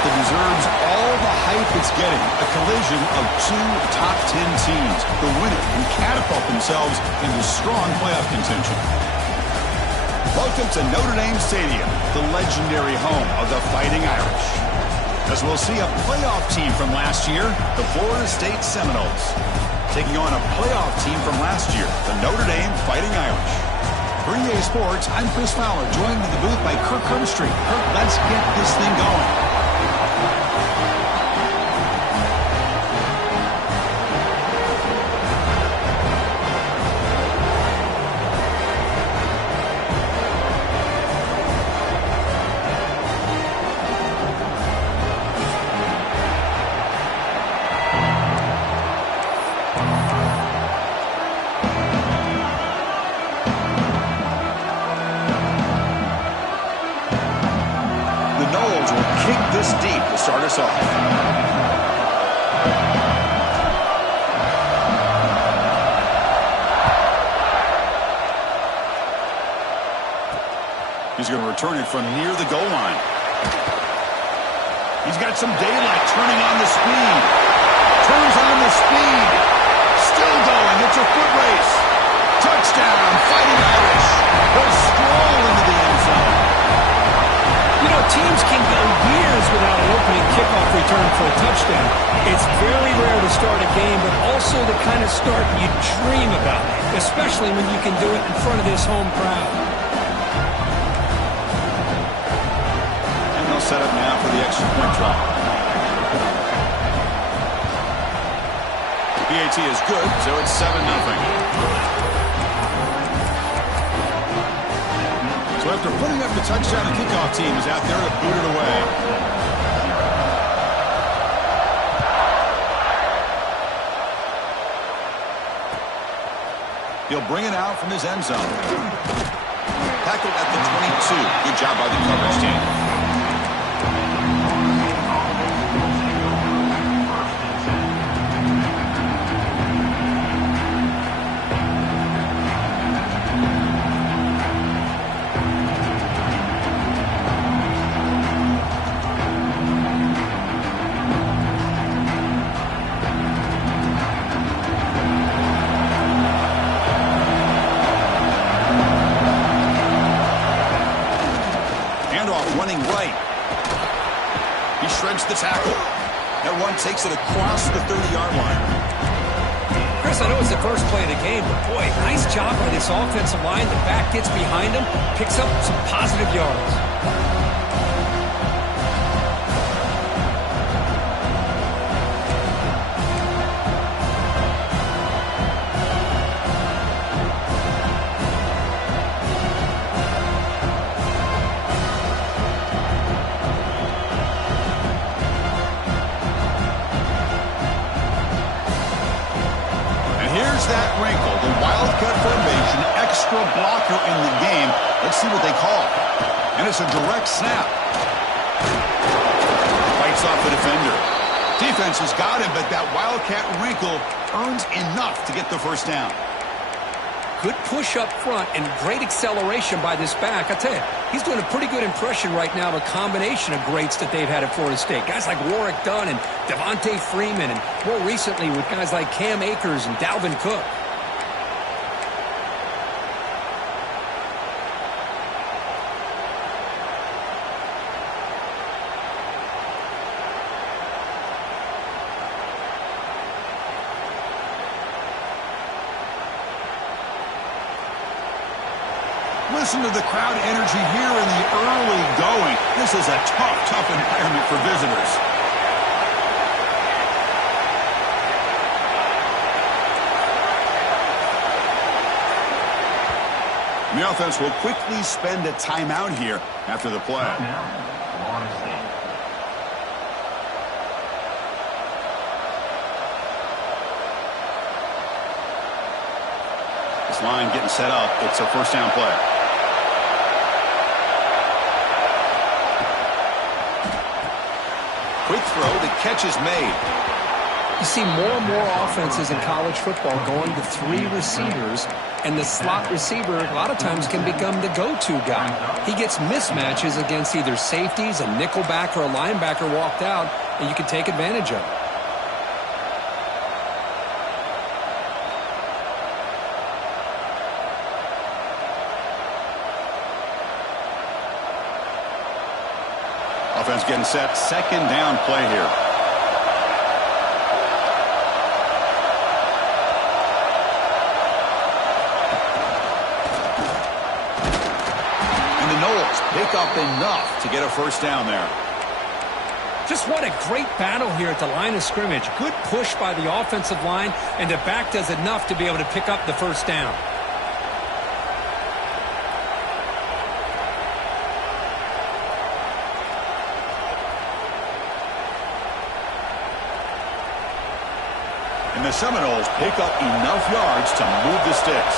that deserves all the hype it's getting. A collision of two top 10 teams. The winner can catapult themselves into strong playoff contention. Welcome to Notre Dame Stadium, the legendary home of the Fighting Irish. As we'll see a playoff team from last year, the Florida State Seminoles, taking on a playoff team from last year, the Notre Dame Fighting Irish. For EA Sports, I'm Chris Fowler, joined in the booth by Kirk Herbstreit. Kirk, let's get this thing going. This deep to start us off. He's going to return it from near the goal line. He's got some daylight, turning on the speed. Turns on the speed. Still going. It's a foot race. Touchdown, Fighting Irish. They'll stroll into the end zone. You know, teams can go years without an opening kickoff return for a touchdown. It's very rare to start a game, but also the kind of start you dream about, especially when you can do it in front of this home crowd. And they'll set up now for the extra point try. PAT is good, so it's 7-0. So after putting up the touchdown, the kickoff team is out there to boot it away. He'll bring it out from his end zone. Tackled at the 22. Good job by the coverage team. Running right. He shreds the tackle. That run takes it across the 30-yard line. Chris, I know it's the first play of the game, but boy, nice job by this offensive line. The back gets behind him, picks up some positive yards. That wrinkle, the Wildcat formation, extra blocker in the game. Let's see what they call. And it's a direct snap. Fights off the defender. Defense has got him, but that Wildcat wrinkle earns enough to get the first down. Good push up front and great acceleration by this back. I tell you, he's doing a pretty good impression right now of a combination of greats that they've had at Florida State. Guys like Warrick Dunn and Devontae Freeman, and more recently with guys like Cam Akers and Dalvin Cook. Listen to the crowd energy here in the early going. This is a tough environment for visitors. The offense will quickly spend a timeout here after the play. This line getting set up. It's a first down play. Quick throw, the catch is made. You see more and more offenses in college football going to 3 receivers and the slot receiver a lot of times can become the go-to guy. He gets mismatches against either safeties, a nickelback, or a linebacker walked out, and you can take advantage of it. Offense getting set. Second down play here. And the Noles pick up enough to get a first down there. Just what a great battle here at the line of scrimmage. Good push by the offensive line, and the back does enough to be able to pick up the first down. And the Seminoles pick up enough yards to move the sticks.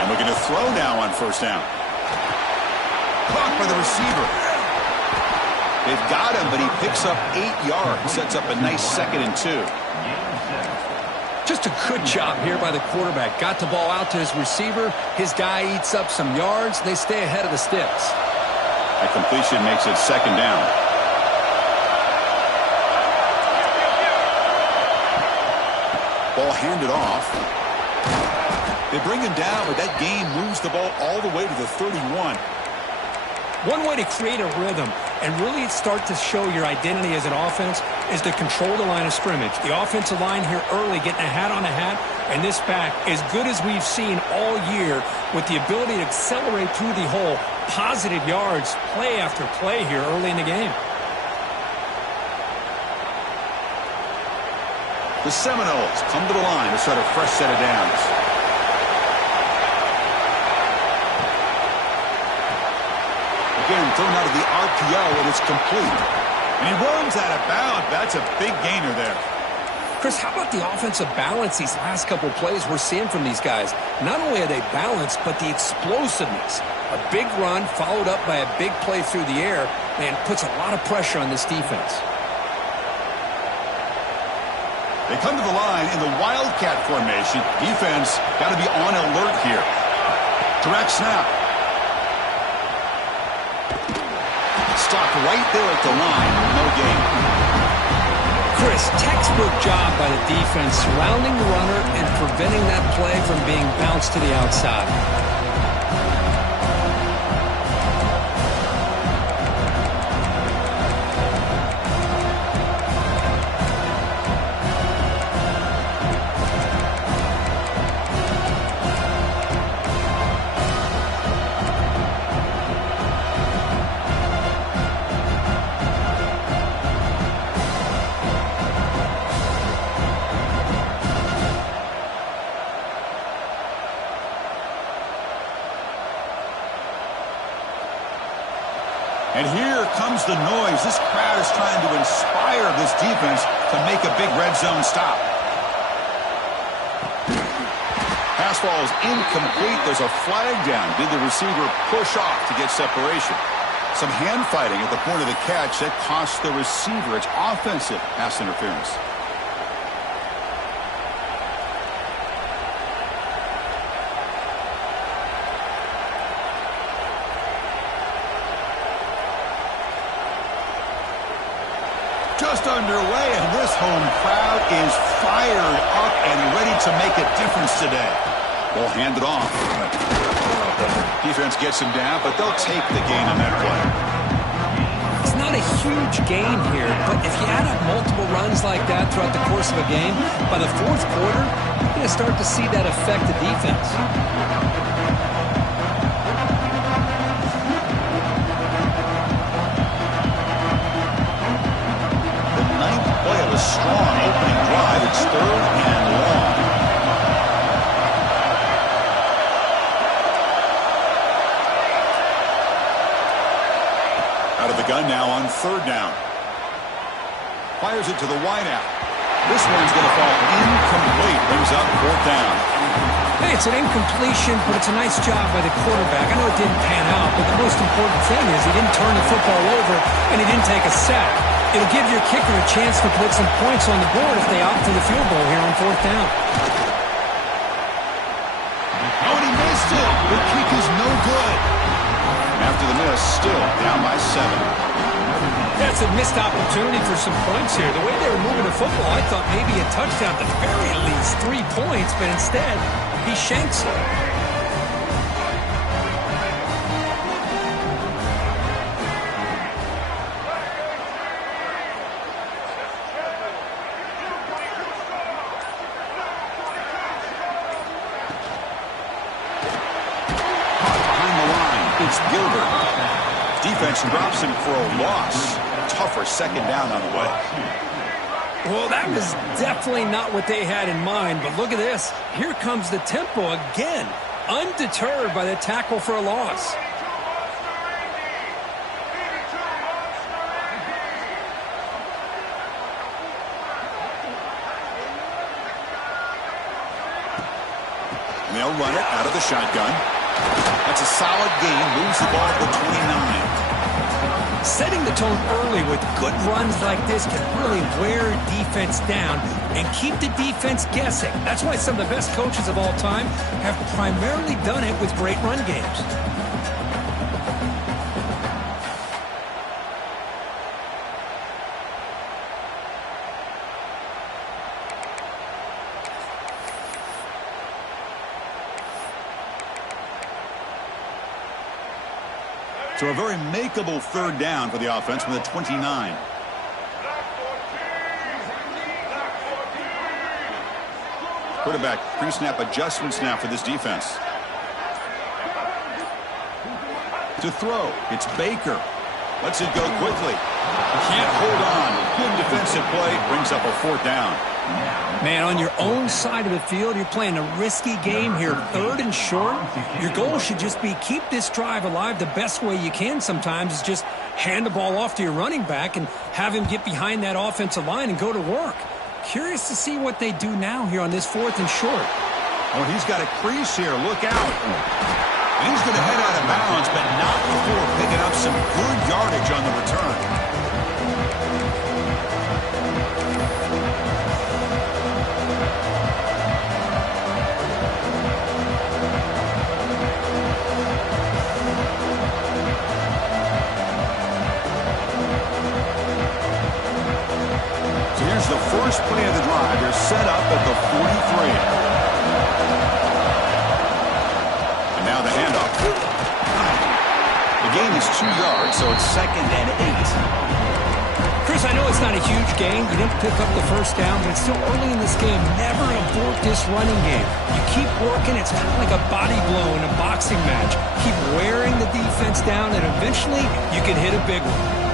And we're going to throw now on first down. Caught by the receiver. They've got him, but he picks up 8 yards. Sets up a nice 2nd and 2. Just a good job here by the quarterback. Got the ball out to his receiver. His guy eats up some yards. They stay ahead of the sticks. That completion makes it 2nd down. Ball handed off. They bring him down, but that gain moves the ball all the way to the 31. One way to create a rhythm and really start to show your identity as an offense is to control the line of scrimmage. The offensive line here early getting a hat on a hat, and this back, as good as we've seen all year, with the ability to accelerate through the hole, positive yards, play after play here early in the game. The Seminoles come to the line to start a fresh set of downs. Again, thrown out of the RPO, and it's complete. And he runs out of bounds. That's a big gainer there. Chris, how about the offensive balance these last couple of plays we're seeing from these guys? Not only are they balanced, but the explosiveness. A big run followed up by a big play through the air, and puts a lot of pressure on this defense. They come to the line in the Wildcat formation. Defense got to be on alert here. Direct snap. Stopped right there at the line. No gain. Chris, textbook job by the defense surrounding the runner and preventing that play from being bounced to the outside. And here comes the noise. This crowd is trying to inspire this defense to make a big red zone stop. Pass ball is incomplete. There's a flag down. Did the receiver push off to get separation? Some hand fighting at the point of the catch. That costs the receiver. It's offensive pass interference. Just underway, and this home crowd is fired up and ready to make a difference today. Ball handed off. Defense gets him down, but they'll take the gain on that play. It's not a huge gain here, but if you add up multiple runs like that throughout the course of a game, by the fourth quarter, you're going to start to see that affect the defense. Strong opening drive. It's 3rd and long. Out of the gun now on 3rd down. Fires it to the wideout. This one's going to fall incomplete. Brings up 4th down. Hey, it's an incompletion, but it's a nice job by the quarterback. I know it didn't pan out, but the most important thing is he didn't turn the football over and he didn't take a sack. It'll give your kicker a chance to put some points on the board if they opt for the field goal here on 4th down. to the miss, still down by 7. That's a missed opportunity for some points here. The way they were moving the football, I thought maybe a touchdown, at the very least 3 points, but instead, he shanks it. Behind the line, it's Gilbert. Defense drops him for a loss. Tougher second down on the way. Well, that was definitely not what they had in mind, but look at this. Here comes the tempo again, undeterred by the tackle for a loss. And they'll run it out of the shotgun. That's a solid gain, moves the ball to the 29. Setting the tone early with good runs like this can really wear defense down and keep the defense guessing. That's why some of the best coaches of all time have primarily done it with great run games. So a very makeable third down for the offense from the 29. Quarterback pre-snap adjustments now for this defense. To throw, it's Baker. Lets it go quickly. Can't hold on. Good defensive play. Brings up a 4th down. Man, on your own side of the field, you're playing a risky game here, 3rd and short. Your goal should just be keep this drive alive the best way you can sometimes is just hand the ball off to your running back and have him get behind that offensive line and go to work. Curious to see what they do now here on this 4th and short. Oh, he's got a crease here. Look out. And he's going to head out of bounds, but not before picking up some good yardage on the return. The first play of the drive, they're set up at the 43. And now the handoff. The gain is 2 yards, so it's 2nd and 8. Chris, I know it's not a huge gain. You didn't pick up the first down, but it's still early in this game. Never abort this running game. You keep working. It's kind of like a body blow in a boxing match. Keep wearing the defense down, and eventually you can hit a big one.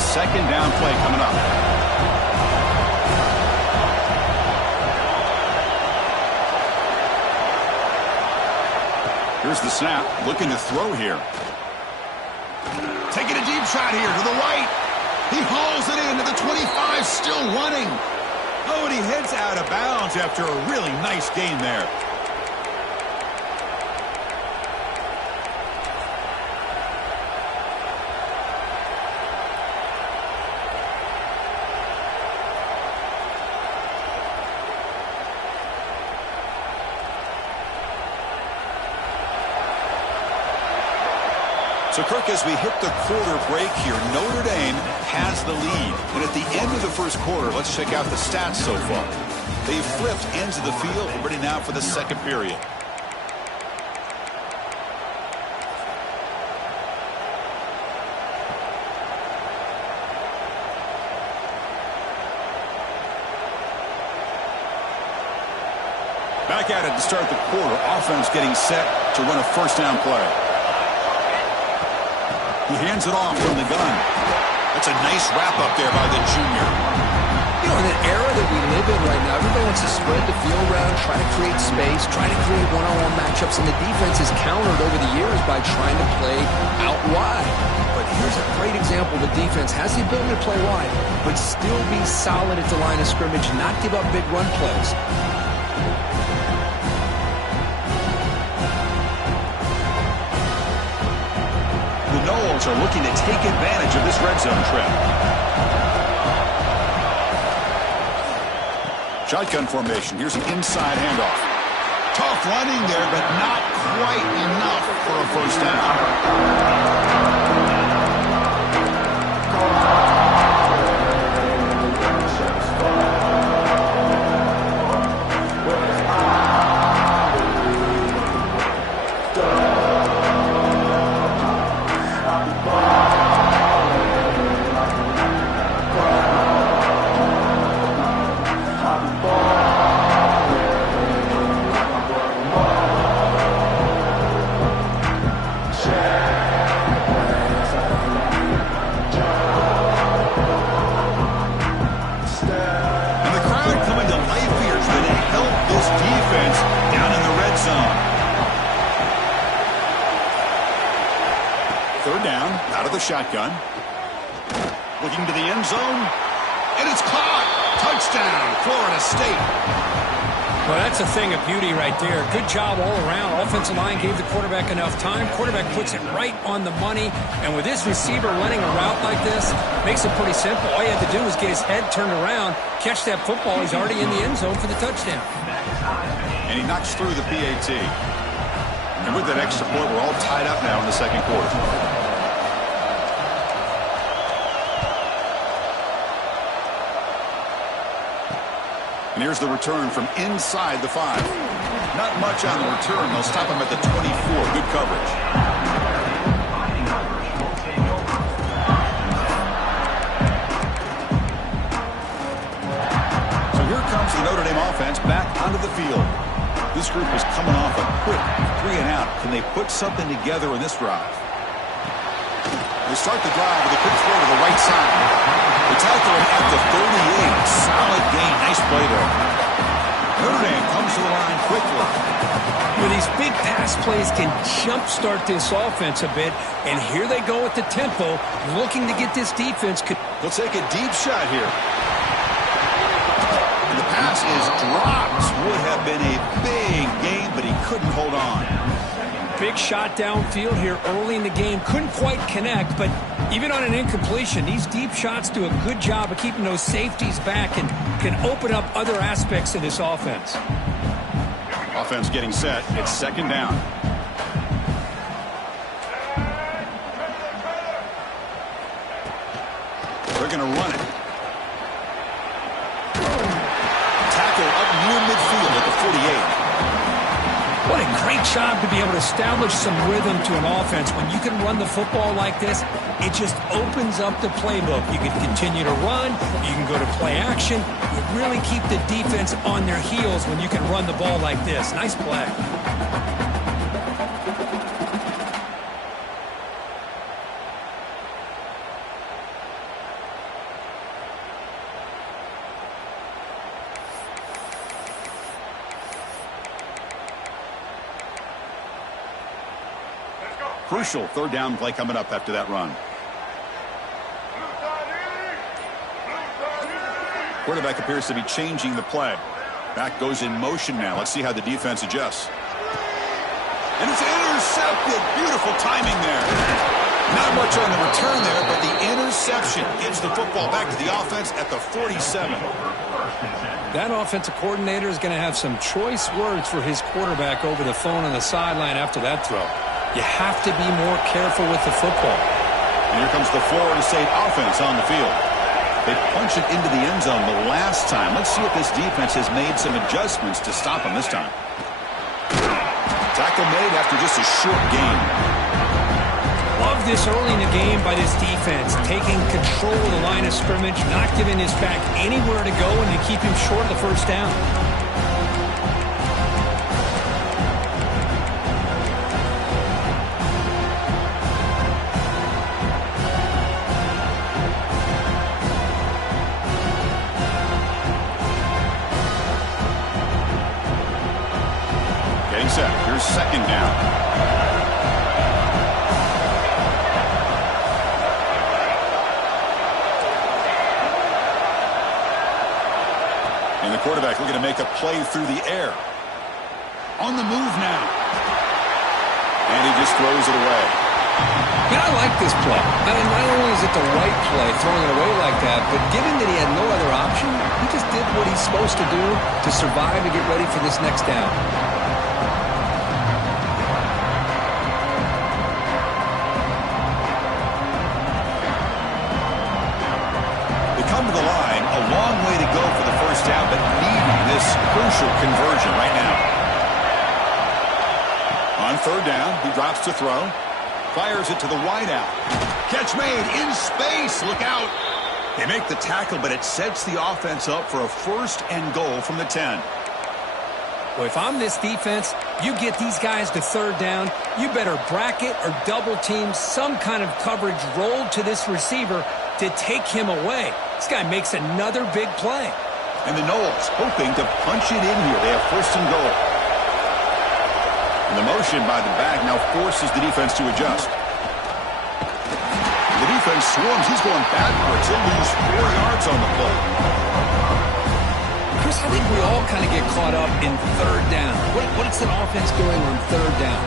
Second down play coming up. Here's the snap. Looking to throw here. Taking a deep shot here to the right. He hauls it into the 25, still running. Oh, and he heads out of bounds after a really nice gain there. So, Kirk, as we hit the quarter break here, Notre Dame has the lead. And at the end of the first quarter, let's check out the stats so far. They've flipped ends of the field and ready now for the second period. Back at it to start the quarter. Offense getting set to run a first down play. He hands it off from the gun. That's a nice wrap-up there by the junior. You know, in an era that we live in right now, everybody wants to spread the field around, try to create space, try to create one-on-one matchups, and the defense is countered over the years by trying to play out wide. But here's a great example. The defense has the ability to play wide, but still be solid at the line of scrimmage, not give up big run plays. The Noles are looking to take advantage of this red zone trip. Shotgun formation. Here's an inside handoff. Tough running there, but not quite enough for a first down. Third down, out of the shotgun. Looking to the end zone. And it's caught. Touchdown, Florida State. Well, that's a thing of beauty right there. Good job all around. Offensive line gave the quarterback enough time. Quarterback puts it right on the money. And with this receiver running a route like this, makes it pretty simple. All you had to do was get his head turned around, catch that football. He's already in the end zone for the touchdown. And he knocks through the PAT. And with that extra point, we're all tied up now in the second quarter. And here's the return from inside the 5. Not much on the return. They'll stop him at the 24. Good coverage. So here comes the Notre Dame offense back onto the field. This group is coming off a quick 3-and-out. Can they put something together in this drive? They start the drive with a quick throw to the right side. They tackle him at the 38. Solid gain. Nice play there. Notre Dame comes to the line quickly. Well, these big pass plays can jumpstart this offense a bit. And here they go at the tempo, looking to get this defense. They'll take a deep shot here. And the pass is dropped. Would have been a big gain, but he couldn't hold on. Big shot downfield here early in the game. Couldn't quite connect, but even on an incompletion, these deep shots do a good job of keeping those safeties back and can open up other aspects of this offense. Offense getting set. It's second down. They're going to run it. Tackle up near midfield at the 48. What a great job to be able to establish some rhythm to an offense. When you can run the football like this, it just opens up the playbook. You can continue to run. You can go to play action. You really keep the defense on their heels when you can run the ball like this. Nice play. Crucial third down play coming up after that run. Quarterback appears to be changing the play. Back goes in motion now. Let's see how the defense adjusts. And it's intercepted. Beautiful timing there. Not much on the return there, but the interception gives the football back to the offense at the 47. That offensive coordinator is going to have some choice words for his quarterback over the phone on the sideline after that throw. You have to be more careful with the football. And here comes the Florida State offense on the field. They punch it into the end zone the last time. Let's see if this defense has made some adjustments to stop them this time. Tackle made after just a short gain. Love this early in the game by this defense. Taking control of the line of scrimmage, not giving his back anywhere to go, and to keep him short of the first down. Here's second down. And the quarterback looking to make a play through the air. On the move now. And he just throws it away. Yeah, I like this play. I mean, not only is it the right play, throwing it away like that, but given that he had no other option, he just did what he's supposed to do to survive and get ready for this next down. third down. He drops to throw. Fires it to the wideout. Catch made in space. Look out. They make the tackle, but it sets the offense up for a 1st and goal from the 10. Well, if I'm this defense, you get these guys to third down, you better bracket or double team some kind of coverage rolled to this receiver to take him away. This guy makes another big play. And the Noles hoping to punch it in here. They have 1st and goal. And the motion by the back now forces the defense to adjust. The defense swarms. He's going backwards. He'll lose 4 yards on the play. Chris, I think we all kind of get caught up in third down. What is an offense doing on third down?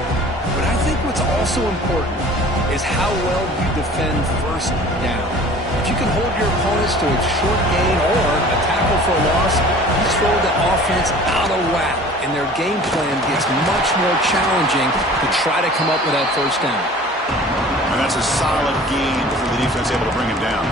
But I think what's also important is how well you defend 1st down. If you can hold your opponents to a short gain or a tackle for a loss, you throw the offense out of whack, and their game plan gets much more challenging to try to come up with that 1st down. And that's a solid gain for the defense able to bring him down.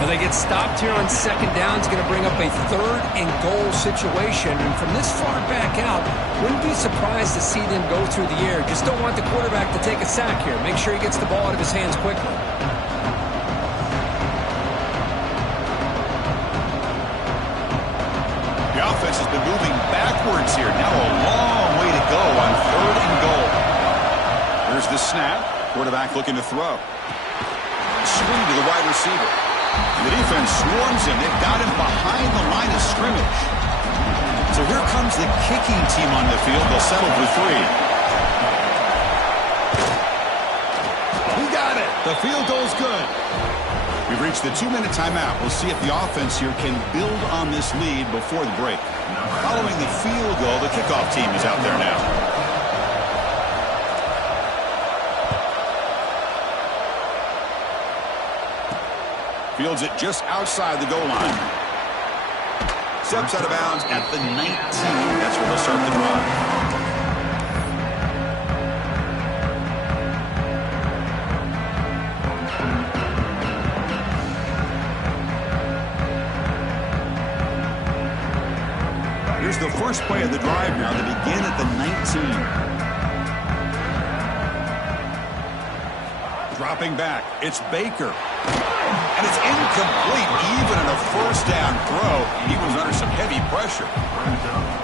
Now they get stopped here on 2nd down. It's going to bring up a 3rd and goal situation. And from this far back out, wouldn't be surprised to see them go through the air. Just don't want the quarterback to take a sack here. Make sure he gets the ball out of his hands quickly. The offense has been moving backwards here. Now a long way to go on 3rd and goal. Here's the snap. Quarterback looking to throw. Screen to the wide receiver. And the defense swarms him. They've got him behind the line of scrimmage. So here comes the kicking team on the field. They'll settle for 3. He got it. The field goal's good. We've reached the 2-minute timeout. We'll see if the offense here can build on this lead before the break. Following the field goal, the kickoff team is out there now. Fields it just outside the goal line. Steps out of bounds at the 19. That's where they'll start the drive. Here's the first play of the drive now. They begin at the 19. Dropping back. It's Baker. And it's incomplete, even in a 1st down throw. He was under some heavy pressure.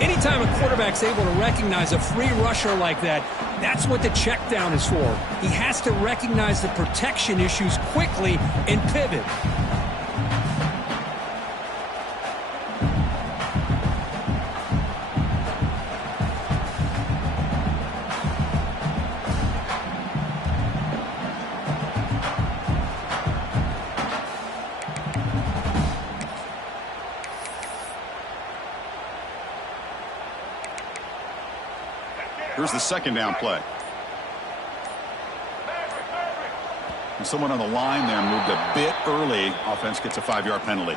Anytime a quarterback's able to recognize a free rusher like that, that's what the check down is for. He has to recognize the protection issues quickly and pivot. Here's the 2nd down play. And someone on the line there moved a bit early. Offense gets a 5-yard penalty.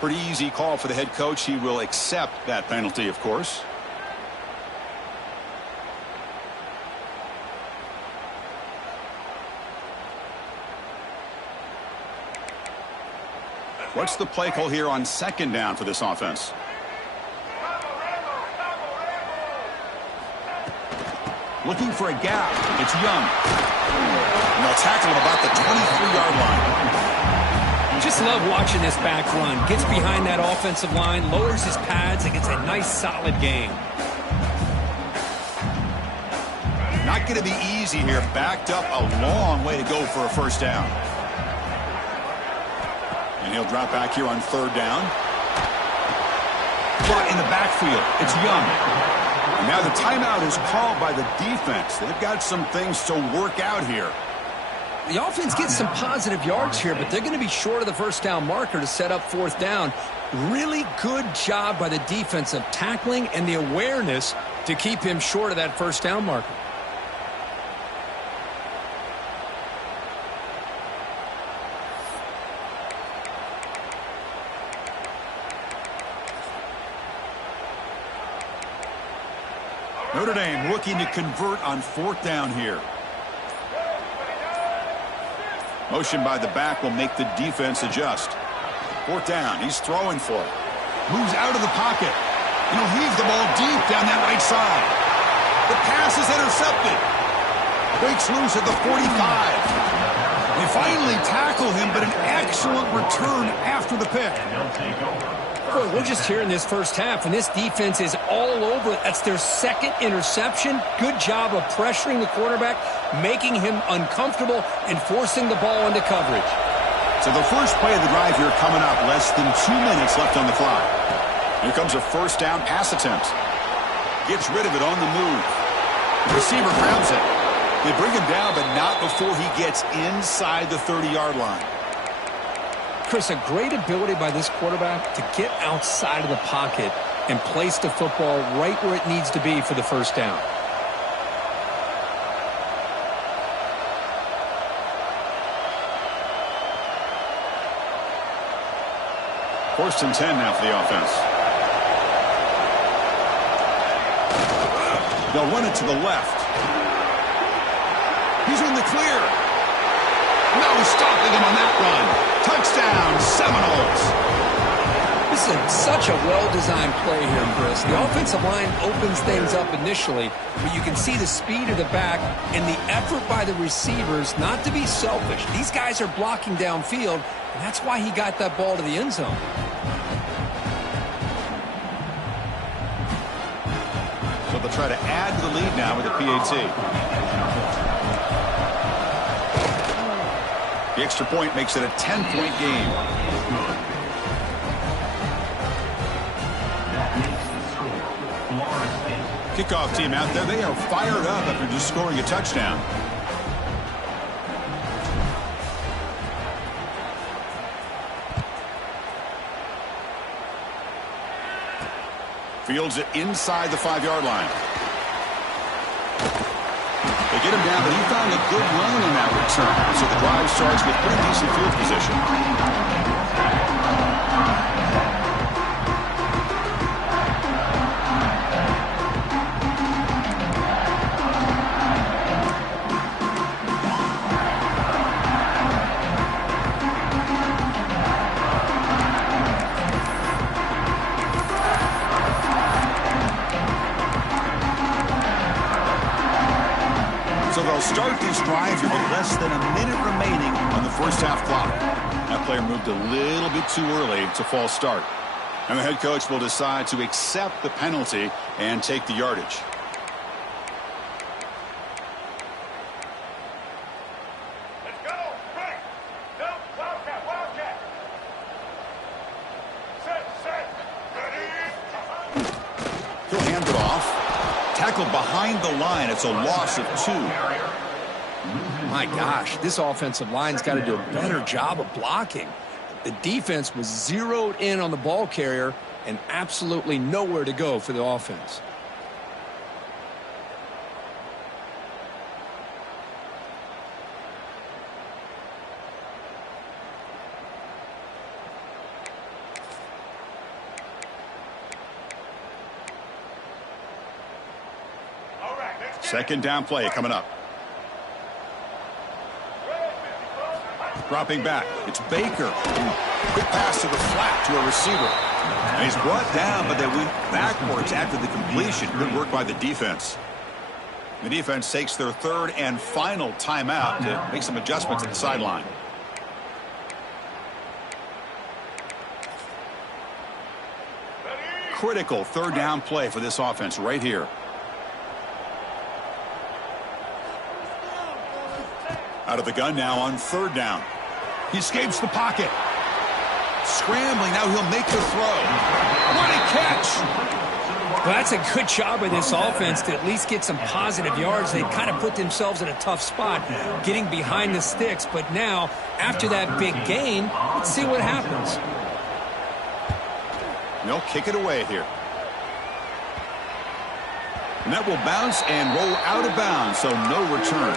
Pretty easy call for the head coach. He will accept that penalty, of course. What's the play call here on 2nd down for this offense? Looking for a gap. It's Young. And they'll tackle him about the 23-yard line. Just love watching this back run. Gets behind that offensive line, lowers his pads, and gets a nice, solid gain. Not going to be easy here. Backed up a long way to go for a 1st down. And he'll drop back here on 3rd down. But in the backfield, it's Young. And now the timeout is called by the defense. They've got some things to work out here. The offense gets some positive yards here, but they're going to be short of the 1st down marker to set up 4th down. Really good job by the defense of tackling and the awareness to keep him short of that 1st down marker. Notre Dame looking to convert on 4th down here. Motion by the back will make the defense adjust. 4th down. He's throwing for it. Moves out of the pocket. And he'll heave the ball deep down that right side. The pass is intercepted. Breaks loose at the 45. They finally tackle him, but an excellent return after the pick. Boy, we're just here in this first half, and this defense is all over it. That's their second interception. Good job of pressuring the quarterback, making him uncomfortable, and forcing the ball into coverage. So the first play of the drive here coming up. Less than 2 minutes left on the clock. Here comes a first down pass attempt. Gets rid of it on the move. The receiver grabs it. They bring him down, but not before he gets inside the 30-yard line. Chris, a great ability by this quarterback to get outside of the pocket and place the football right where it needs to be for the first down. First and 10 now for the offense. They'll run it to the left. He's in the clear. No stopping him on that run. Touchdown, Seminoles. This is such a well-designed play here, Chris. The offensive line opens things up initially, but you can see the speed of the back and the effort by the receivers not to be selfish. These guys are blocking downfield, and that's why he got that ball to the end zone. So they'll try to add to the lead now with a PAT. The extra point makes it a 10-point game. Kickoff team out there. They are fired up after just scoring a touchdown. Fields it inside the 5-yard line. They get him down, but he found a good run in that return. So the drive starts with pretty decent field position. So they'll start this drive here with less than a minute remaining on the first half clock. That player moved a little bit too early. It's a false start. And the head coach will decide to accept the penalty and take the yardage. Let's go. Right. No. Wildcat. Wildcat. Set. Ready. He'll hand it off. Tackled behind the line. It's a loss of 2. My gosh, this offensive line's got to do a better job of blocking. The defense was zeroed in on the ball carrier and absolutely nowhere to go for the offense. Second down play coming up. Dropping back. It's Baker. Quick pass to the flat to a receiver. And he's brought down, but they went backwards after the completion. Good work by the defense. The defense takes their third and final timeout to make some adjustments at the sideline. Critical third down play for this offense right here. Out of the gun now on third down. He escapes the pocket. Scrambling, now he'll make the throw. What a catch! Well, that's a good job by this offense to at least get some positive yards. They kind of put themselves in a tough spot getting behind the sticks. But now, after that big gain, let's see what happens. They'll kick it away here. And that will bounce and roll out of bounds, so no return.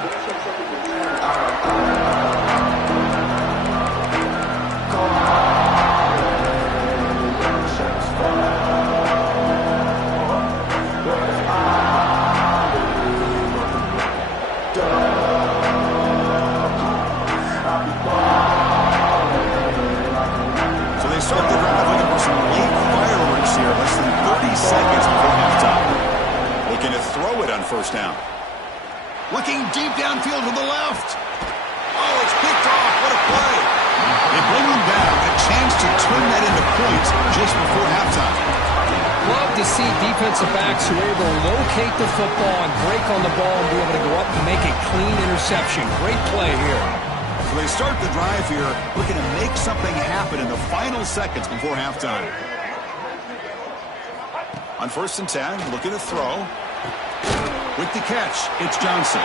So they start the drive looking for some late fireworks here, less than 30 seconds before halftime. Looking to throw it on first first down. Looking deep downfield to the left. Oh, it's picked off. What a play. They bring him down. A chance to turn that into points just before halftime. Love to see defensive backs who are able to locate the football and break on the ball and be able to go up and make a clean interception. Great play here. So they start the drive here looking to make something happen in the final seconds before halftime. On 1st and 10, looking to throw. With the catch, it's Johnson.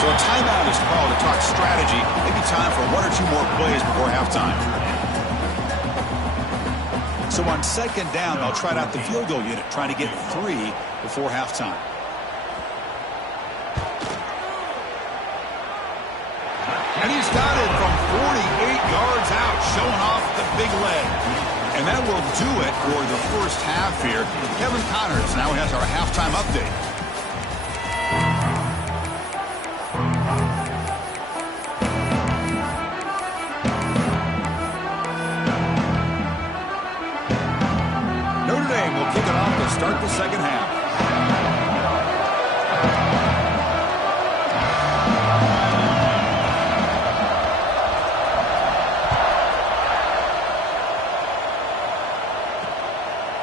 So a timeout is called to talk strategy. Maybe time for 1 or 2 more plays before halftime. So on 2nd down, they'll try out the field goal unit, trying to get 3 before halftime. And he's got it from 48 yards out, showing off the big leg. And that will do it for the first half here. Kevin Connors now has our halftime update. Notre Dame will kick it off to start the second half.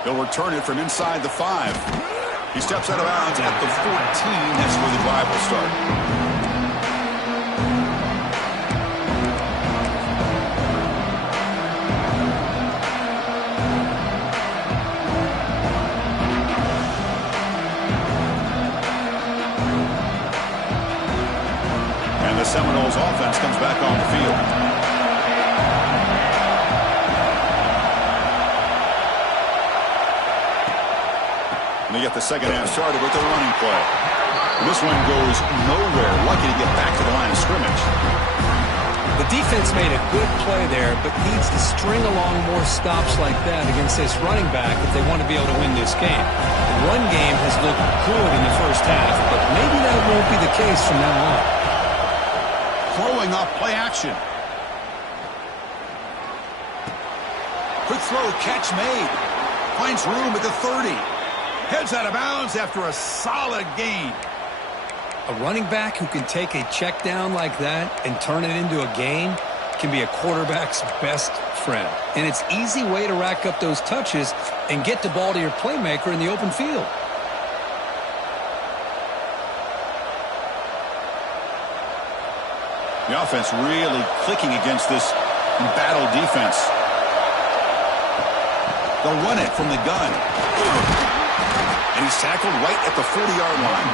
They'll return it from inside the 5. He steps out of bounds at the 14. That's where the drive will start. And the Seminoles offense comes back on the field. They get the second half started with the running play. And this one goes nowhere. Lucky to get back to the line of scrimmage. The defense made a good play there, but needs to string along more stops like that against this running back if they want to be able to win this game. The run game has looked good in the first half, but maybe that won't be the case from now on. Throwing off play action. Quick throw, catch made. Finds room at the 30. Heads out of bounds after a solid gain. A running back who can take a check down like that and turn it into a gain can be a quarterback's best friend. And it's an easy way to rack up those touches and get the ball to your playmaker in the open field. The offense really clicking against this battle defense. They'll run it from the gun. And he's tackled right at the 40-yard line.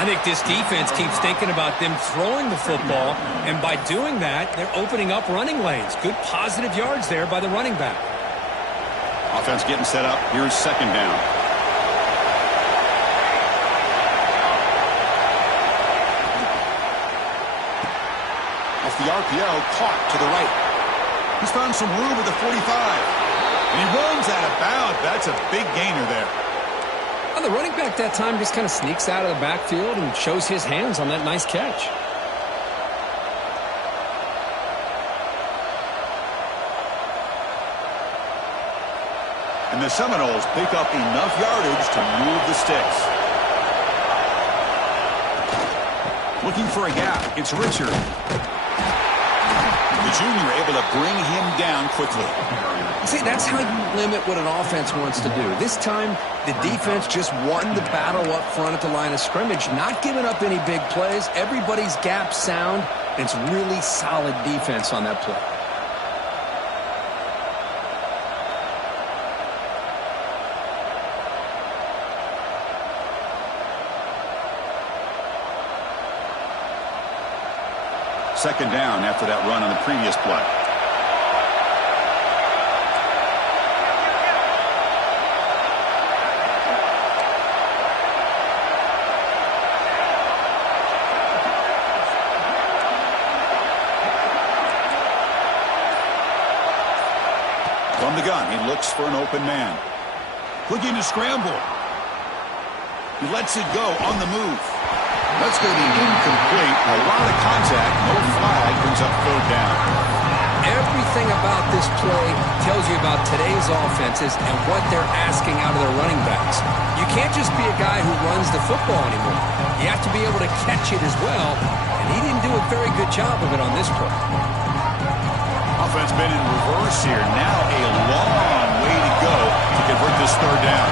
I think this defense keeps thinking about them throwing the football, and by doing that, they're opening up running lanes. Good positive yards there by the running back. Offense getting set up. Here's 2nd down. Off the RPO, caught to the right. He's found some room at the 45. And he runs out of bounds. That's a big gainer there. The running back that time just kind of sneaks out of the backfield and shows his hands on that nice catch. And the Seminoles pick up enough yardage to move the sticks. Looking for a gap. It's Richard. The junior able to bring him down quickly. See, that's how you limit what an offense wants to do. This time, the defense just won the battle up front at the line of scrimmage, not giving up any big plays. Everybody's gap sound. It's really solid defense on that play. Second down after that run on the previous play. From the gun, he looks for an open man. Looking to scramble. He lets it go on the move. That's going to be incomplete. A lot of contact. No flag. Brings up 3rd down. Everything about this play tells you about today's offenses and what they're asking out of their running backs. You can't just be a guy who runs the football anymore. You have to be able to catch it as well, and he didn't do a very good job of it on this play. Offense been in reverse here. Now a long way to go to convert this third down.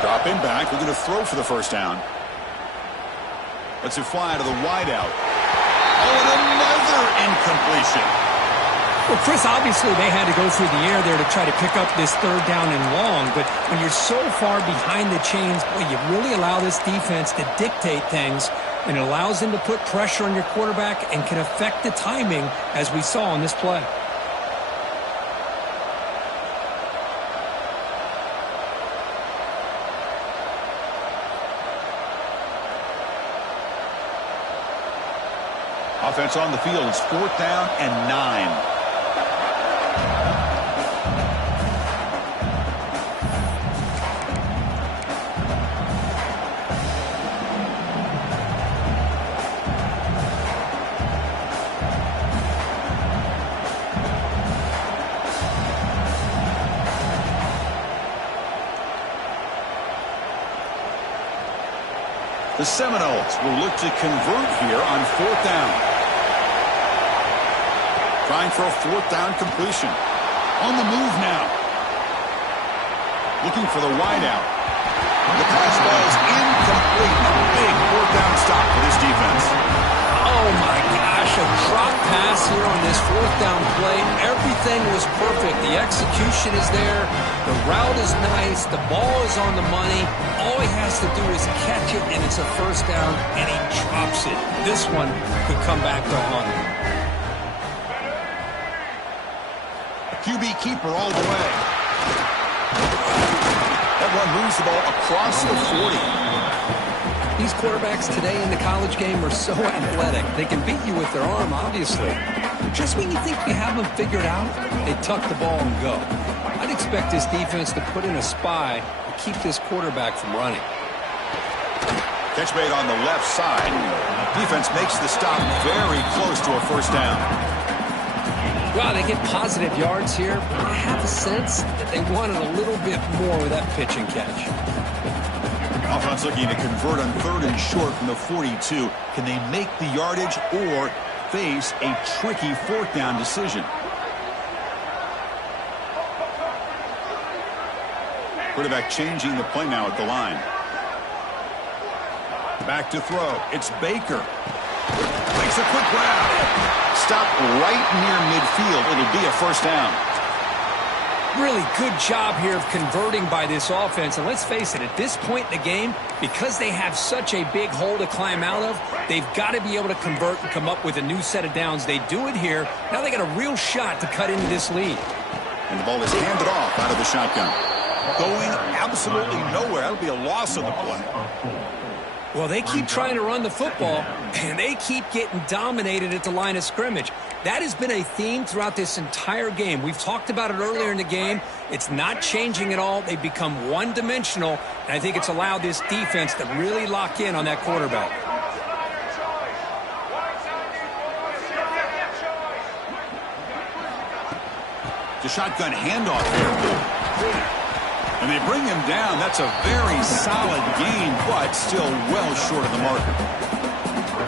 Dropping back. We're going to throw for the first down. Let's it fly to the wideout. Oh, and another incompletion. Well, Chris, obviously they had to go through the air there to try to pick up this third down and long, but when you're so far behind the chains, boy, you really allow this defense to dictate things, and it allows them to put pressure on your quarterback and can affect the timing, as we saw on this play. Offense on the field. It's 4th down and 9. The Seminoles will look to convert here on 4th down. Trying for a 4th down completion. On the move now. Looking for the wideout. The pass ball is incomplete. A big 4th down stop for this defense. Oh my gosh, a drop pass here on this 4th down play. Everything was perfect. The execution is there. The route is nice. The ball is on the money. All he has to do is catch it, and it's a 1st down, and he drops it. This one could come back to haunt him. QB keeper all the way. That one moves the ball across the 40. These quarterbacks today in the college game are so athletic. They can beat you with their arm, obviously. Just when you think you have them figured out, they tuck the ball and go. I'd expect this defense to put in a spy to keep this quarterback from running. Catch made on the left side. Defense makes the stop very close to a 1st down. Wow, they get positive yards here. I have a sense that they wanted a little bit more with that pitch and catch. Offense looking to convert on 3rd and short from the 42. Can they make the yardage or face a tricky 4th down decision? Quarterback changing the play now at the line. Back to throw. It's Baker. Makes a quick grab. Stop right near midfield. It'll be a 1st down. Really good job here of converting by this offense. And let's face it, at this point in the game, because they have such a big hole to climb out of, they've got to be able to convert and come up with a new set of downs. They do it here. Now they got a real shot to cut into this lead. And the ball is handed off out of the shotgun. Going absolutely nowhere. That'll be a loss on the play. Well, they keep trying to run the football, and they keep getting dominated at the line of scrimmage. That has been a theme throughout this entire game. We've talked about it earlier in the game. It's not changing at all. They've become one-dimensional, and I think it's allowed this defense to really lock in on that quarterback. The shotgun handoff here. And they bring him down. That's a very solid gain, but still well short of the marker.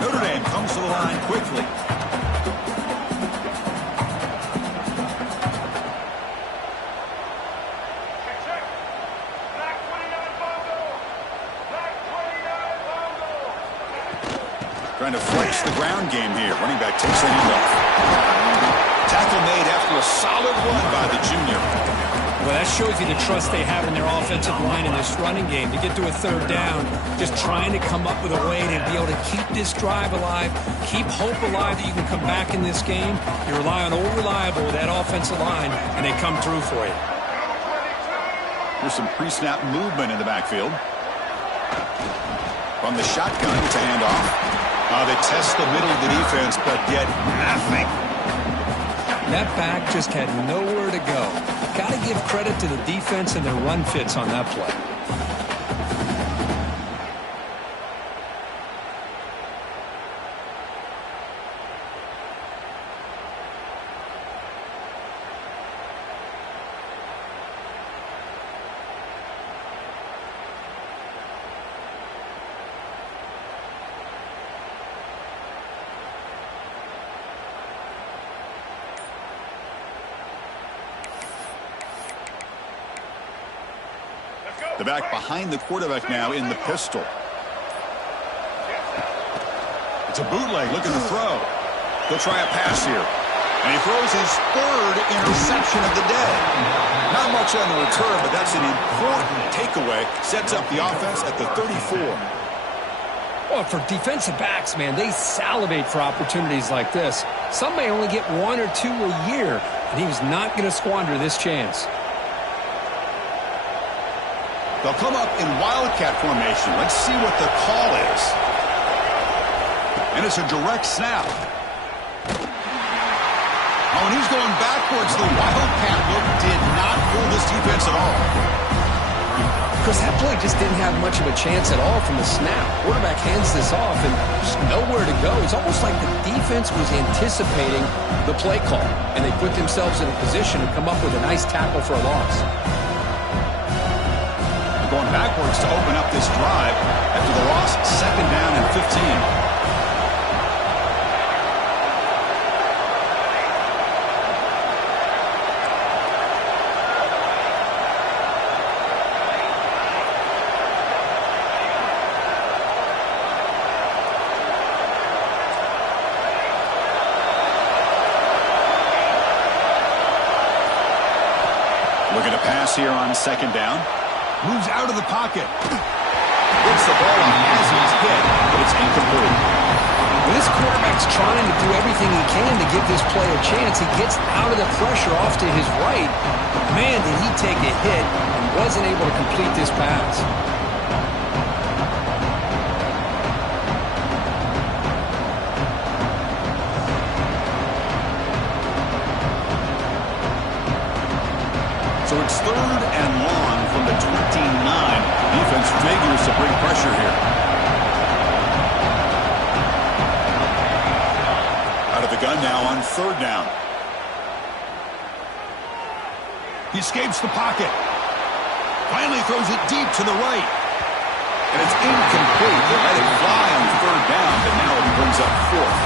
Notre Dame comes to the line quickly. Trying to flex the ground game here. Running back takes the handoff. Tackle made after a solid run by the junior. Well, that shows you the trust they have in their offensive line in this running game. To get to a 3rd down, just trying to come up with a way to be able to keep this drive alive, keep hope alive that you can come back in this game. You rely on Old Reliable with that offensive line, and they come through for you. There's some pre-snap movement in the backfield. From the shotgun to handoff. They test the middle of the defense, but get nothing. That back just had nowhere to go. Got to give credit to the defense and their run fits on that play. The back behind the quarterback now in the pistol. It's a bootleg looking to throw. He'll try a pass here. And he throws his third interception of the day. Not much on the return, but that's an important takeaway. Sets up the offense at the 34. Well, for defensive backs, man, they salivate for opportunities like this. Some may only get 1 or 2 a year, and he was not going to squander this chance. They'll come up in wildcat formation. Let's see what the call is. And it's a direct snap. Oh, and he's going backwards. The wildcat look did not fool this defense at all. Because that play just didn't have much of a chance at all from the snap. Quarterback hands this off and just nowhere to go. It's almost like the defense was anticipating the play call, and they put themselves in a position to come up with a nice tackle for a loss. Going backwards to open up this drive after the loss, 2nd down and 15. Looking to pass here on 2nd down. Moves out of the pocket. Gets the ball on as he's hit, but it's incomplete. When this quarterback's trying to do everything he can to give this play a chance, he gets out of the pressure off to his right. Man, did he take a hit and wasn't able to complete this pass. So it's 3rd and long from the 29. Defense figures to bring pressure here. Out of the gun now on 3rd down. He escapes the pocket. Finally throws it deep to the right. And it's incomplete. They let it fly on 3rd down, but now it brings up 4th.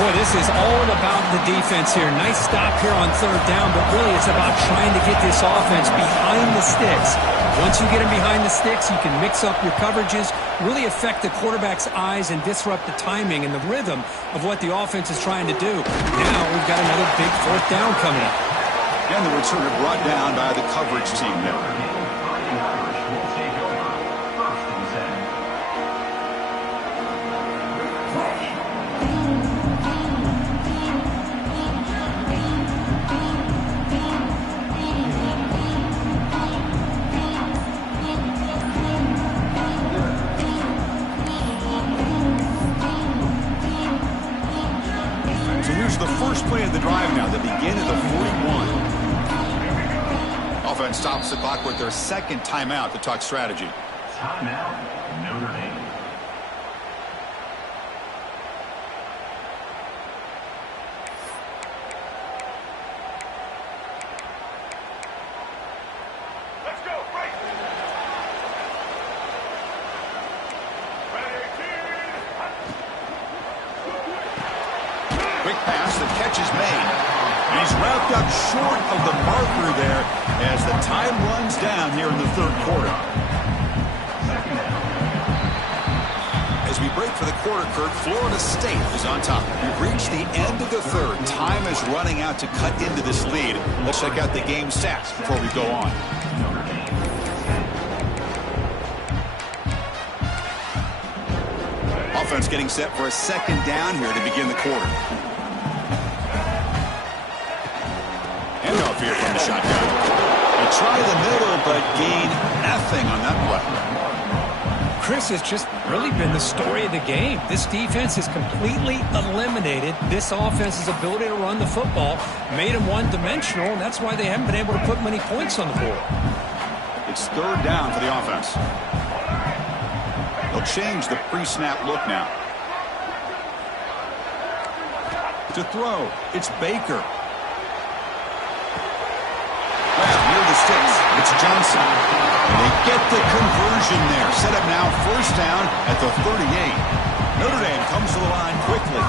Boy, this is all about the defense here. Nice stop here on 3rd down, but really it's about trying to get this offense behind the sticks. Once you get them behind the sticks, you can mix up your coverages, really affect the quarterback's eyes and disrupt the timing and the rhythm of what the offense is trying to do. Now we've got another big 4th down coming up. And the returner brought down by the coverage team there. The first play of the drive now, the begin of the 41. Offense stops the clock with their 2nd timeout to talk strategy. Timeout, Notre Dame. Let's go, break. Quick pass, the catch is made. And he's wrapped up short of the marker there as the time runs down here in the 3rd quarter. As we break for the quarter, Kurt, Florida State is on top. We've reached the end of the 3rd. Time is running out to cut into this lead. Let's check out the game stats before we go on. Offense getting set for a 2nd down here to begin the quarter. Handoff here from the shotgun. They try the middle, but gain nothing on that play. Chris, has just really been the story of the game. This defense has completely eliminated this offense's ability to run the football, made them one-dimensional, and that's why they haven't been able to put many points on the board. It's 3rd down for the offense. They'll change the pre-snap look now. To throw, it's Baker. Near the sticks, it's Johnson. And they get the conversion there. Set up now 1st down at the 38. Notre Dame comes to the line quickly.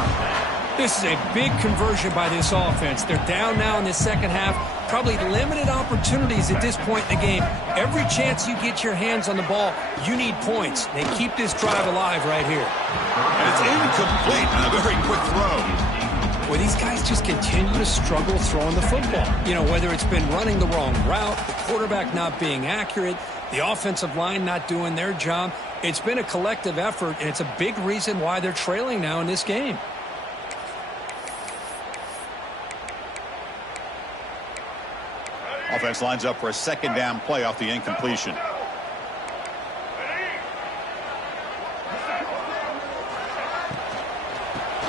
This is a big conversion by this offense. They're down now in the second half. Probably limited opportunities at this point in the game. Every chance you get your hands on the ball, you need points. They keep this drive alive right here. And it's incomplete on a very quick throw. Well, these guys just continue to struggle throwing the football. You know, whether it's been running the wrong route, the quarterback not being accurate, the offensive line not doing their job. It's been a collective effort, and it's a big reason why they're trailing now in this game. Offense lines up for a second down play off the incompletion.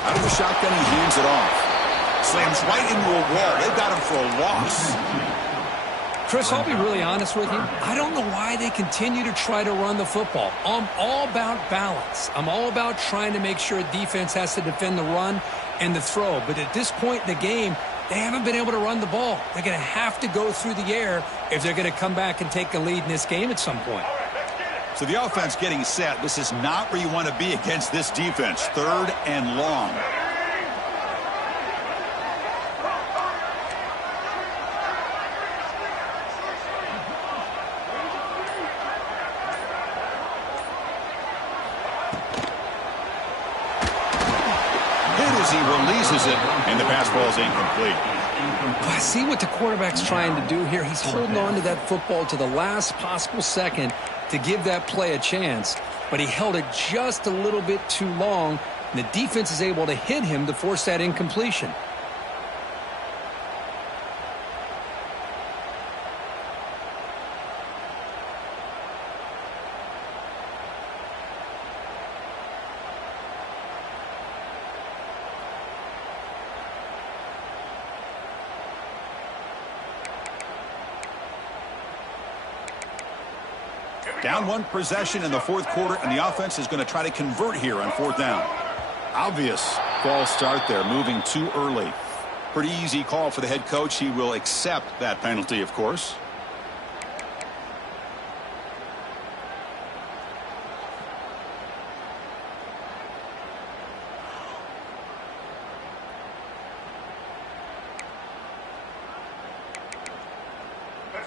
Out of the shotgun, he hands it off. Slams right into a wall. They've got him for a loss. Chris, I'll be really honest with you. I don't know why they continue to try to run the football. I'm all about balance. I'm all about trying to make sure defense has to defend the run and the throw. But at this point in the game, they haven't been able to run the ball. They're going to have to go through the air if they're going to come back and take a lead in this game at some point. So the offense getting set. This is not where you want to be against this defense. 3rd and long. He releases it, and the pass ball is incomplete. I see what the quarterback's trying to do here. He's holding on to that football to the last possible second to give that play a chance, but he held it just a little bit too long, and the defense is able to hit him to force that incompletion. Down 1 possession in the 4th quarter, and the offense is going to try to convert here on 4th down. Obvious false start there, moving too early. Pretty easy call for the head coach. He will accept that penalty, of course.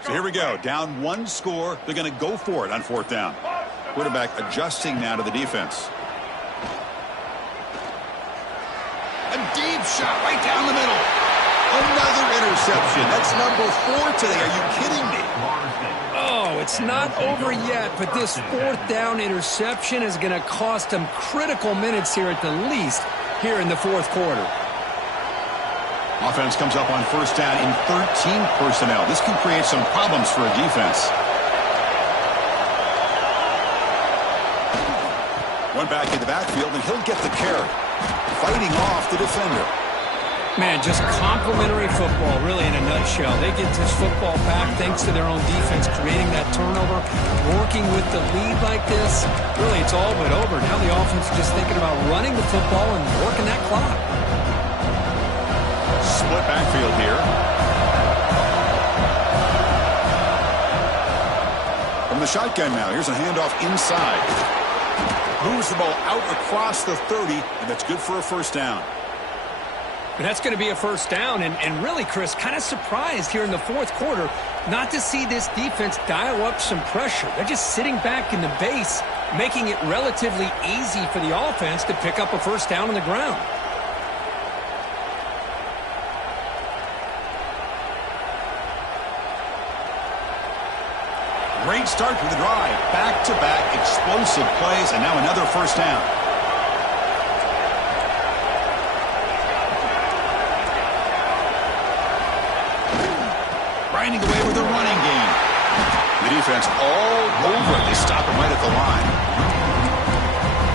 So here we go. Down 1 score. They're going to go for it on 4th down. Quarterback adjusting now to the defense. A deep shot right down the middle. Another interception. That's number 4 today. Are you kidding me? Oh, it's not over yet, but this 4th down interception is going to cost them critical minutes here at the least here in the 4th quarter. Offense comes up on 1st down in 13 personnel. This can create some problems for a defense. One back in the backfield, and he'll get the carry. Fighting off the defender. Man, just complimentary football, really, in a nutshell. They get this football back thanks to their own defense, creating that turnover, working with the lead like this. Really, it's all but over. Now the offense is just thinking about running the football and working that clock. Split backfield here. From the shotgun now. Here's a handoff inside. Moves the ball out across the 30, and that's good for a 1st down. But that's going to be a 1st down, and really, Chris, kind of surprised here in the 4th quarter not to see this defense dial up some pressure. They're just sitting back in the base, making it relatively easy for the offense to pick up a 1st down on the ground. Great start to the drive. Back-to-back explosive plays, and now another 1st down. Grinding away with a running game. The defense all over it. They stop him right at the line.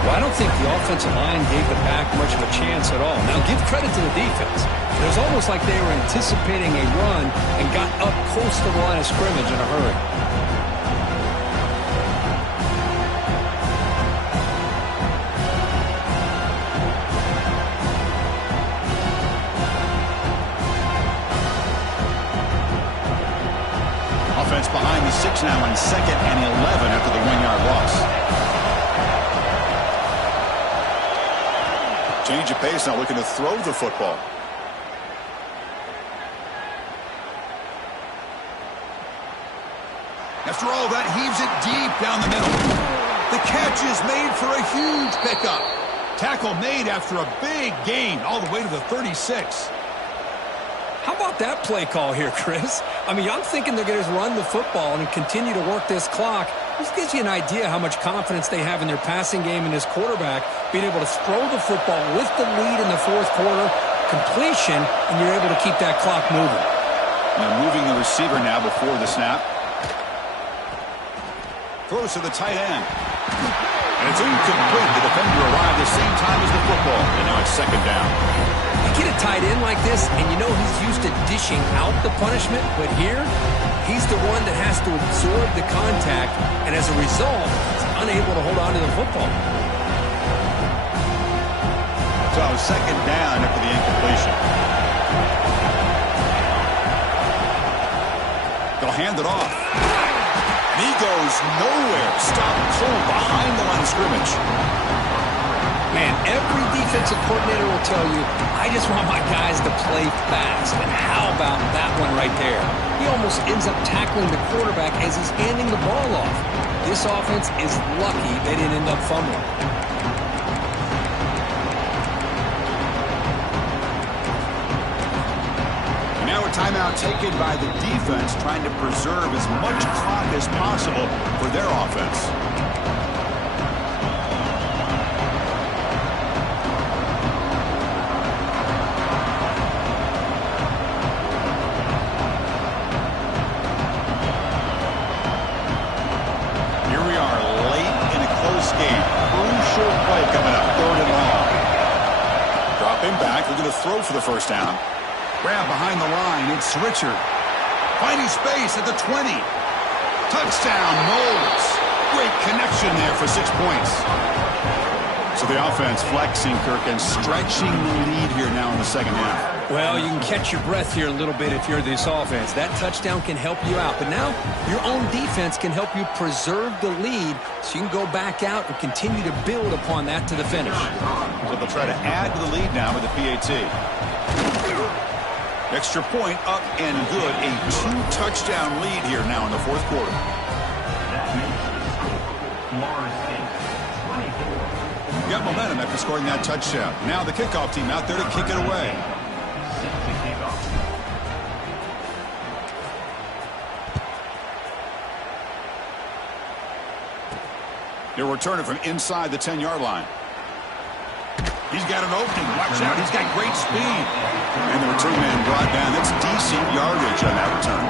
Well, I don't think the offensive line gave the back much of a chance at all. Now, give credit to the defense. It was almost like they were anticipating a run and got up close to the line of scrimmage in a hurry. Offense behind the 6 now on 2nd and 11 after the 1-yard loss. Change of pace now, looking to throw the football. After all that, heaves it deep down the middle. The catch is made for a huge pickup. Tackle made after a big gain all the way to the 36. How about that play call here, Chris? I mean, I'm thinking they're going to run the football and continue to work this clock. This gives you an idea how much confidence they have in their passing game and this quarterback being able to throw the football with the lead in the fourth quarter, completion, and you're able to keep that clock moving. Now moving the receiver now before the snap. Throws to the tight end. And it's incomplete. The defender arrived the same time as the football. And now it's second down. You get a tight end like this, and you know he's used to dishing out the punishment, but here, he's the one that has to absorb the contact, and as a result, he's unable to hold on to the football. So second down after the incompletion. They'll hand it off. He goes nowhere. Stop cold behind the line of scrimmage. Man, every defensive coordinator will tell you, I just want my guys to play fast. And how about that one right there? He almost ends up tackling the quarterback as he's handing the ball off. This offense is lucky they didn't end up fumbling. Now a timeout taken by the defense, trying to preserve as much clock as possible for their offense. Here we are late in a close game. Crucial play coming up, 3rd and long. Dropping back, looking to throw for the first down. Grab behind the line. It's Richard. Finding space at the 20. Touchdown, Knowles. Great connection there for 6 points. So the offense flexing, Kirk, and stretching the lead here now in the second half. Well, you can catch your breath here a little bit if you're this offense. That touchdown can help you out. But now your own defense can help you preserve the lead so you can go back out and continue to build upon that to the finish. So they'll try to add to the lead now with the PAT. Extra point up and good. A 2-touchdown lead here now in the fourth quarter. Got momentum after scoring that touchdown. Now the kickoff team out there to kick it away. They'll return it from inside the 10-yard line. He's got an opening. Watch out. He's got great speed. And the return man brought down. That's decent yardage on that return.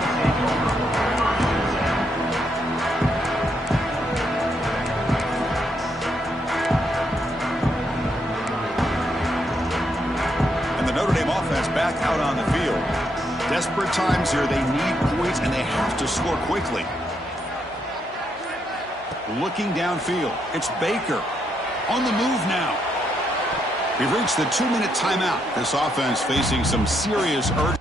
And the Notre Dame offense back out on the field. Desperate times here. They need points, and they have to score quickly. Looking downfield. It's Baker. On the move now. We've reached the 2-minute timeout. This offense facing some serious urgency.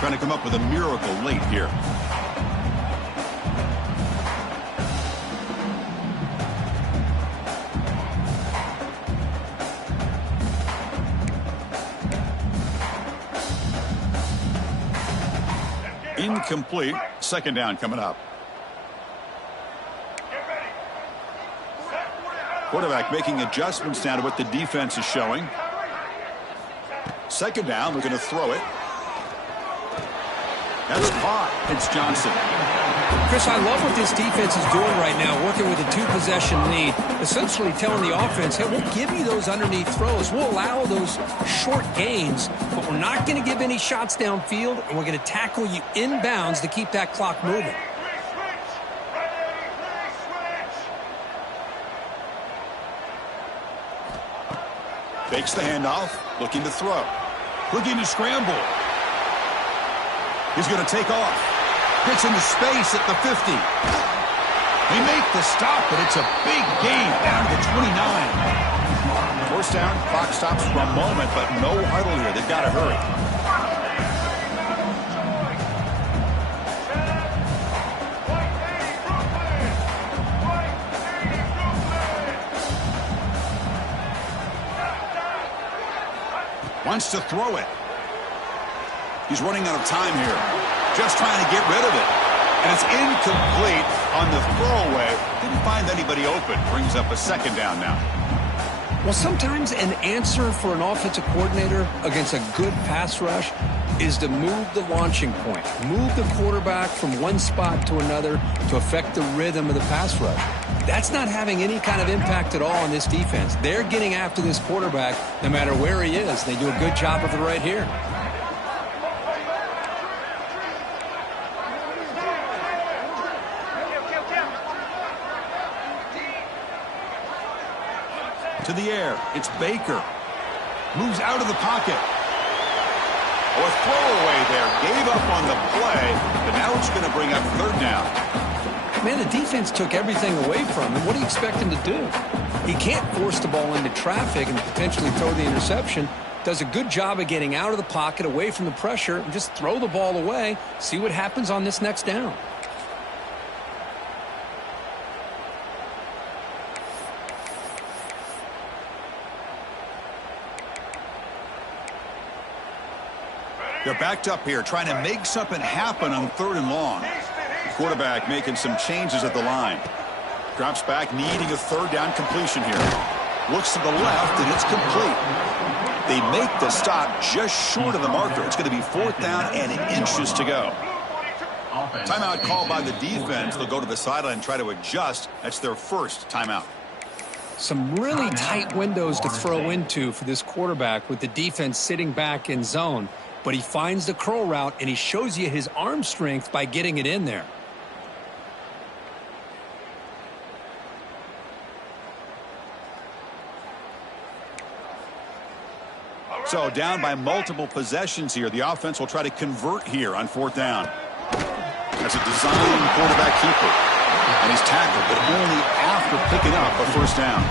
Trying to come up with a miracle late here. Incomplete. Second down coming up. Quarterback making adjustments now to what the defense is showing. Second down, we're going to throw it. That's caught. It's Johnson. Chris, I love what this defense is doing right now, working with a two-possession lead, essentially telling the offense, hey, we'll give you those underneath throws. We'll allow those short gains, but we're not going to give any shots downfield, and we're going to tackle you inbounds to keep that clock moving. Fakes the handoff, looking to throw. Looking to scramble. He's going to take off. Gets into space at the 50. They make the stop, but it's a big gain down to the 29. First down, clock stops for a moment, but no huddle here. They've got to hurry. Wants to throw it. He's running out of time here. Just trying to get rid of it. And it's incomplete on the throwaway. Didn't find anybody open. Brings up a second down now. Well, sometimes an answer for an offensive coordinator against a good pass rush is to move the launching point. Move the quarterback from one spot to another to affect the rhythm of the pass rush. That's not having any kind of impact at all on this defense. They're getting after this quarterback no matter where he is. They do a good job of it right here. To the air. It's Baker. Moves out of the pocket. A throwaway there. Gave up on the play, but now it's going to bring up third down. Man, the defense took everything away from him. What do you expect him to do? He can't force the ball into traffic and potentially throw the interception. Does a good job of getting out of the pocket, away from the pressure, and just throw the ball away. See what happens on this next down. They're backed up here, trying to make something happen on third and long. The quarterback making some changes at the line. Drops back, needing a third down completion here. Looks to the left, and it's complete. They make the stop just short of the marker. It's going to be fourth down and inches to go. Timeout called by the defense. They'll go to the sideline and try to adjust. That's their first timeout. Some really tight windows to throw into for this quarterback with the defense sitting back in zone. But he finds the curl route, and he shows you his arm strength by getting it in there. So down by multiple possessions here. The offense will try to convert here on fourth down. That's a design quarterback keeper. And he's tackled, but only after picking up a first down.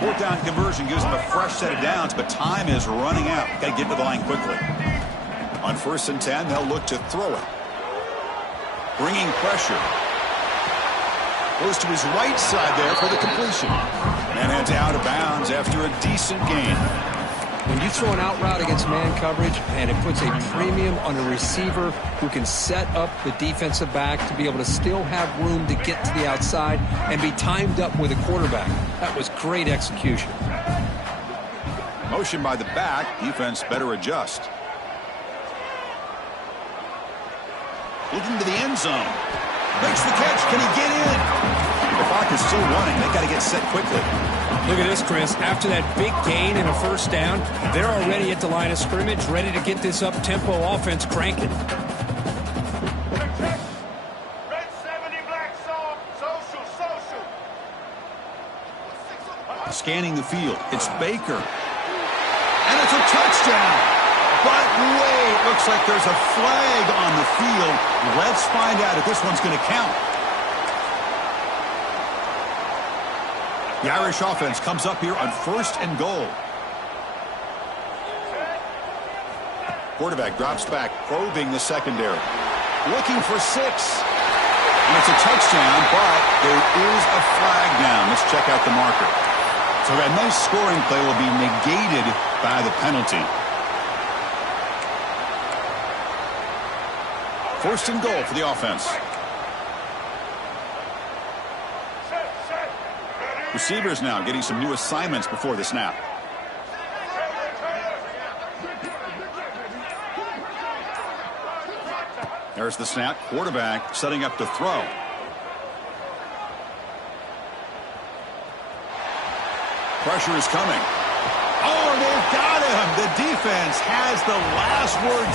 Fourth down conversion gives them a fresh set of downs, but time is running out. Got to get to the line quickly. On 1st and 10, they'll look to throw it. Bringing pressure. Goes to his right side there for the completion. And heads out of bounds after a decent gain. When you throw an out route against man coverage, and it puts a premium on a receiver who can set up the defensive back to be able to still have room to get to the outside and be timed up with a quarterback. That was great execution. Motion by the back. Defense better adjust. Looking to the end zone. Makes the catch. Can he get in? The clock is still running. They got to get set quickly. Look at this, Chris. After that big gain and a first down, they're already at the line of scrimmage, ready to get this up-tempo offense cranking. Red 70 black zone. Social. Scanning the field. It's Baker. And it's a touchdown. But wait, looks like there's a flag on the field. Let's find out if this one's going to count. The Irish offense comes up here on 1st and goal. Quarterback drops back, probing the secondary. Looking for 6. And it's a touchdown, but there is a flag down. Let's check out the marker. So that nice scoring play will be negated by the penalty. 1st and goal for the offense. Receivers now getting some new assignments before the snap. There's the snap. Quarterback setting up to throw. Pressure is coming. Oh, they've got him. The defense has the last word